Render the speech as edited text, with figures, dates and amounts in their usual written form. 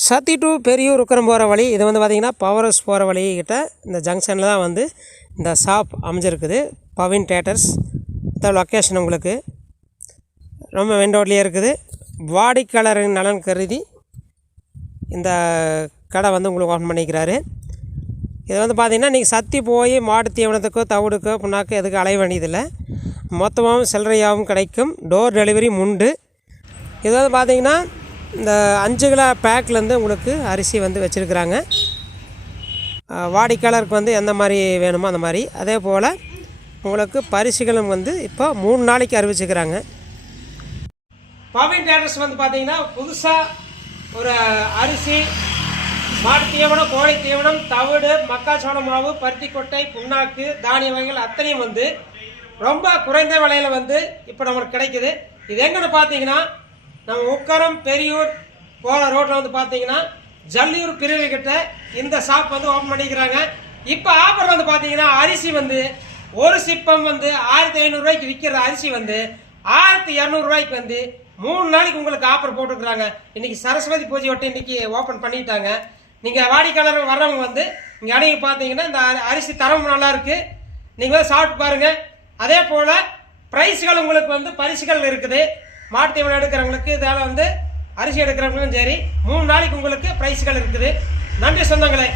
சத்தி to Periyur உக்கரம் போகிற வழி. இது வந்து பார்த்திங்கன்னா பவர் ஹவுஸ் போகிற வழிகிட்ட இந்த ஜங்ஷனில் தான் வந்து இந்த ஷாப் அமைஞ்சிருக்குது. பவின் தேட்டர்ஸ் இந்த லொக்கேஷன் உங்களுக்கு ரொம்ப மெயின் ரோட்லேயே இருக்குது. வாடிக்கையாளரின் நலன் கருதி இந்த கடை வந்து உங்களுக்கு ஓப்பன் பண்ணிக்கிறாரு. இது வந்து பார்த்திங்கன்னா நீங்கள் சத்தி போய் மாட்டு தீவனத்துக்கோ தவிடுக்கோ புண்ணாக்கோ எதுக்கு அலைய வேண்டியதில்லை. மொத்தமாகவும் சில்லறையாகவும் கிடைக்கும். டோர் டெலிவரி உண்டு. இது வந்து பார்த்திங்கன்னா இந்த 5 கிலோ பேக்லேருந்து உங்களுக்கு அரிசி வந்து வச்சுருக்குறாங்க. வாடிக்கையாளருக்கு வந்து எந்த மாதிரி வேணுமோ அந்த மாதிரி. அதே போல் உங்களுக்கு பரிசுகளும் வந்து இப்போ 3 நாளைக்கு அறிவிச்சுக்கிறாங்க. பவின் தேட்டர்ஸ் வந்து பார்த்திங்கன்னா புதுசாக ஒரு அரிசி, மாட்டு தீவனம், கோழி தீவனம், தவிடு, மக்காச்சோள மாவு, பருத்தி கொட்டை, புண்ணாக்கு, தானிய வகைகள் அத்தனையும் வந்து ரொம்ப குறைந்த விலையில் வந்து இப்போ நமக்கு கிடைக்குது. இது எங்கன்னு பார்த்தீங்கன்னா நம்ம உக்கரம் பெரியூர் போகிற ரோட்டில் வந்து பார்த்தீங்கன்னா ஜல்லியூர் பிரிவு கிட்ட இந்த ஷாப் வந்து ஓப்பன் பண்ணிக்கிறாங்க. இப்போ ஆஃபர் வந்து பார்த்தீங்கன்னா அரிசி வந்து ஒரு சிப்பம் வந்து 1500 ரூபாய்க்கு விற்கிற அரிசி வந்து 1200 ரூபாய்க்கு வந்து 3 நாளைக்கு உங்களுக்கு ஆஃபர் போட்டுருக்குறாங்க. இன்னைக்கு சரஸ்வதி பூஜை ஒட்டி இன்னைக்கு ஓப்பன் பண்ணிட்டாங்க. நீங்கள் வாடிக்கையாளர் வர்றவங்க வந்து இங்கே அணுகி பார்த்தீங்கன்னா இந்த அரிசி தரம் நல்லா இருக்கு. நீங்கள் வந்து சாப்பிட்டு பாருங்க. அதே போல் ப்ரைஸ்கள் உங்களுக்கு வந்து பரிசுகள் இருக்குது. மாட்டு தீவனம் எடுக்கிறவங்களுக்கு இதால் வந்து அரிசி எடுக்கிறவங்களுக்கும் சரி 3 நாளைக்கு உங்களுக்கு ப்ரைஸ்கள் இருக்குது. நன்றி சொந்தங்களே.